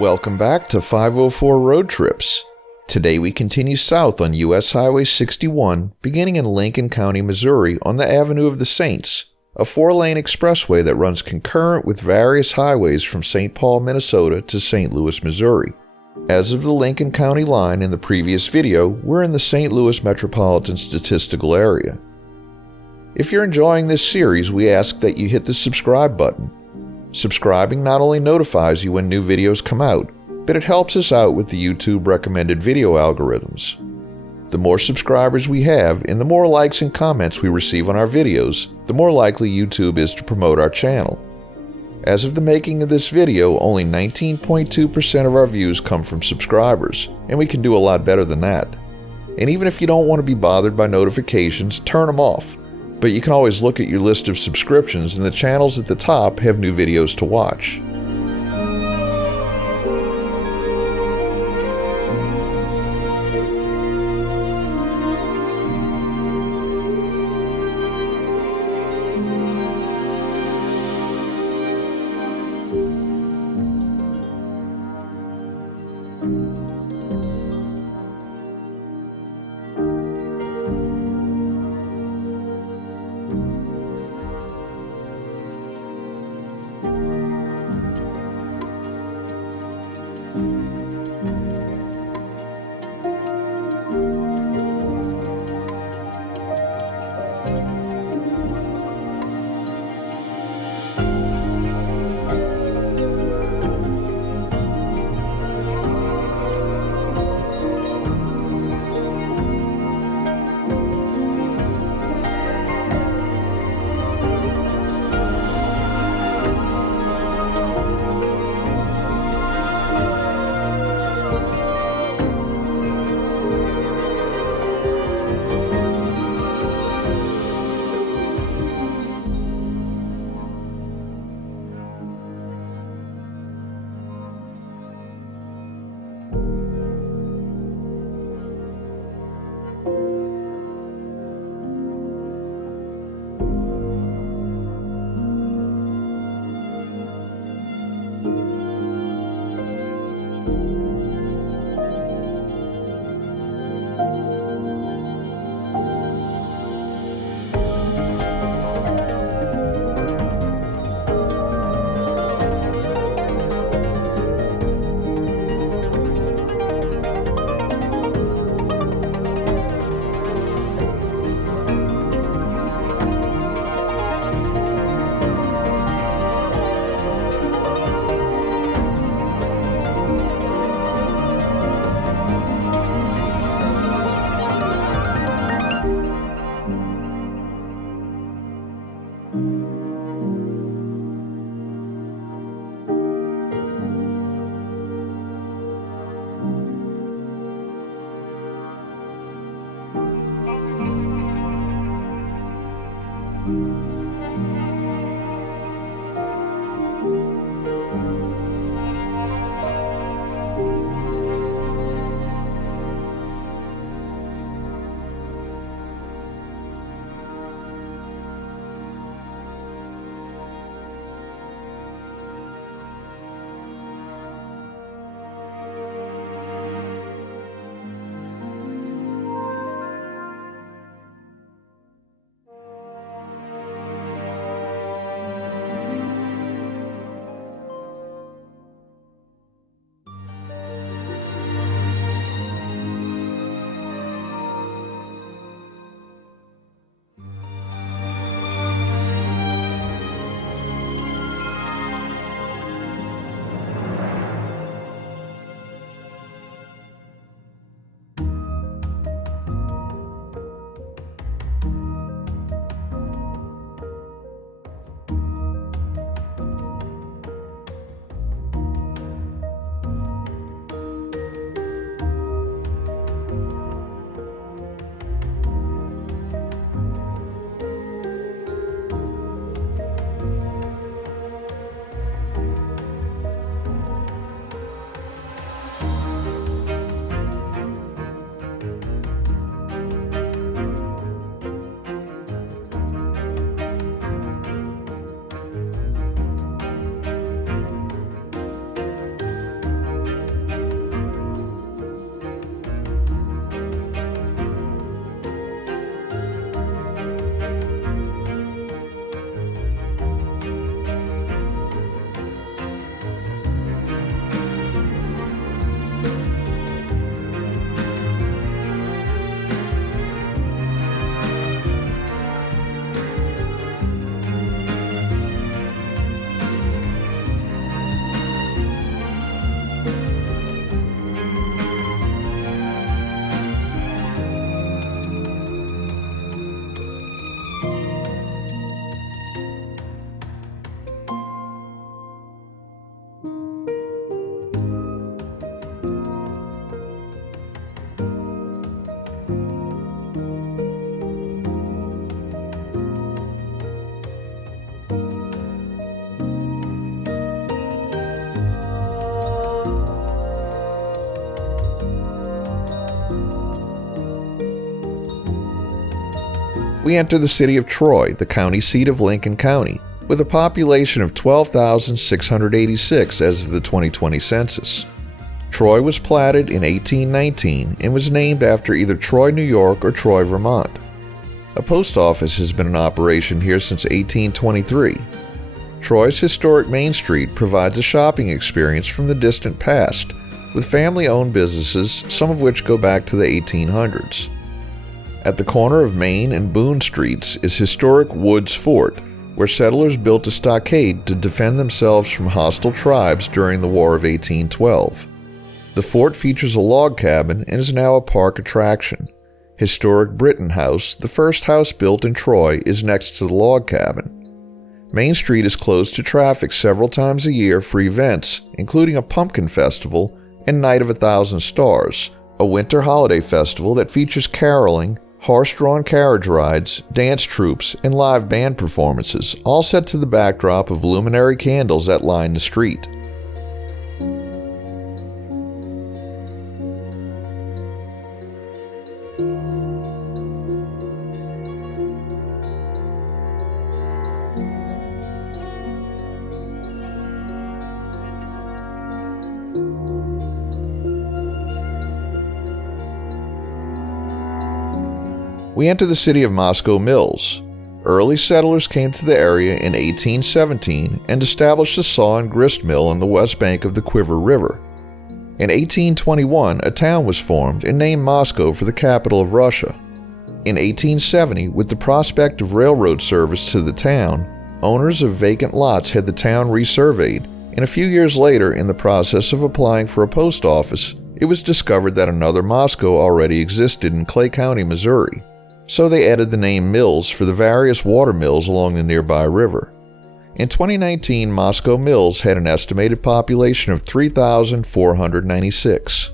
Welcome back to 504 Road Trips. Today we continue south on US Highway 61, beginning in Lincoln County, Missouri on the Avenue of the Saints, a 4-lane expressway that runs concurrent with various highways from St. Paul, Minnesota to St. Louis, Missouri. As of the Lincoln County line in the previous video, we're in the St. Louis Metropolitan Statistical Area. If you're enjoying this series, we ask that you hit the subscribe button. Subscribing not only notifies you when new videos come out, but it helps us out with the YouTube recommended video algorithms. The more subscribers we have and the more likes and comments we receive on our videos, the more likely YouTube is to promote our channel. As of the making of this video, only 19.2% of our views come from subscribers, and we can do a lot better than that. And even if you don't want to be bothered by notifications, turn them off. But you can always look at your list of subscriptions, and the channels at the top have new videos to watch. We enter the city of Troy, the county seat of Lincoln County, with a population of 12,686 as of the 2020 census. Troy was platted in 1819 and was named after either Troy, New York or Troy, Vermont. A post office has been in operation here since 1823. Troy's historic Main Street provides a shopping experience from the distant past, with family-owned businesses, some of which go back to the 1800s. At the corner of Main and Boone Streets is historic Woods Fort, where settlers built a stockade to defend themselves from hostile tribes during the War of 1812. The fort features a log cabin and is now a park attraction. Historic Britton House, the first house built in Troy, is next to the log cabin. Main Street is closed to traffic several times a year for events, including a pumpkin festival and Night of 1,000 Stars, a winter holiday festival that features caroling, horse-drawn carriage rides, dance troupes, and live band performances, all set to the backdrop of luminary candles that line the street. We enter the city of Moscow Mills. Early settlers came to the area in 1817 and established a saw and grist mill on the west bank of the Quiver River. In 1821, a town was formed and named Moscow for the capital of Russia. In 1870, with the prospect of railroad service to the town, owners of vacant lots had the town resurveyed, and a few years later, in the process of applying for a post office, it was discovered that another Moscow already existed in Clay County, Missouri. So they added the name Mills for the various water mills along the nearby river. In 2019, Moscow Mills had an estimated population of 3,496.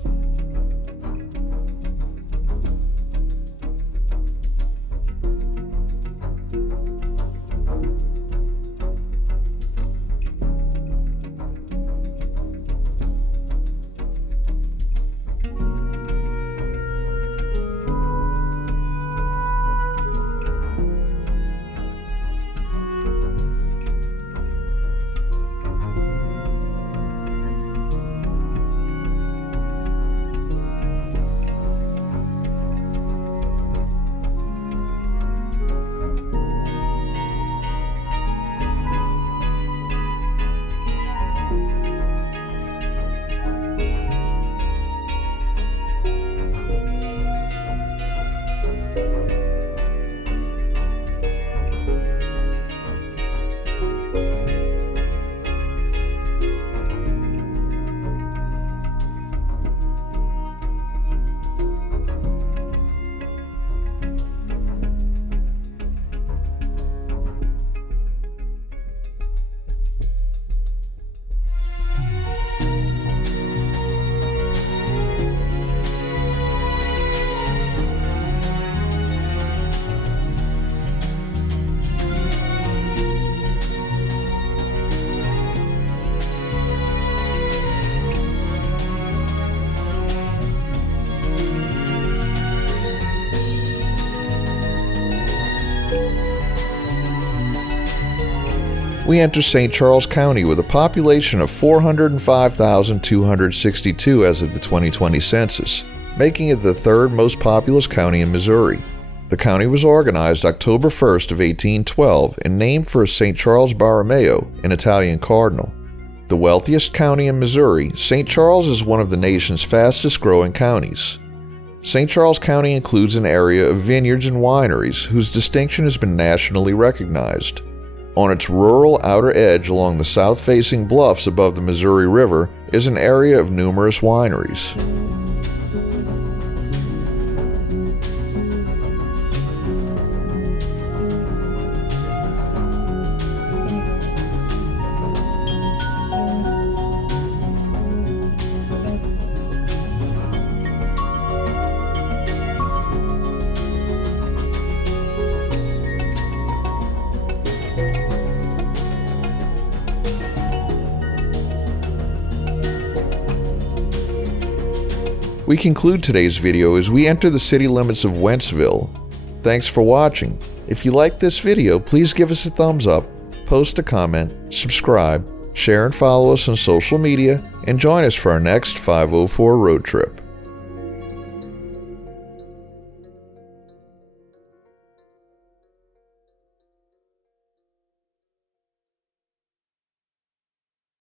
We enter St. Charles County with a population of 405,262 as of the 2020 census, making it the third most populous county in Missouri. The county was organized October 1st of 1812 and named for St. Charles Borromeo, an Italian cardinal. The wealthiest county in Missouri, St. Charles is one of the nation's fastest growing counties. St. Charles County includes an area of vineyards and wineries whose distinction has been nationally recognized. On its rural outer edge along the south-facing bluffs above the Missouri River is an area of numerous wineries. We conclude today's video as we enter the city limits of Wentzville. Thanks for watching. If you liked this video, please give us a thumbs up, post a comment, subscribe, share and follow us on social media, and join us for our next 504 road trip.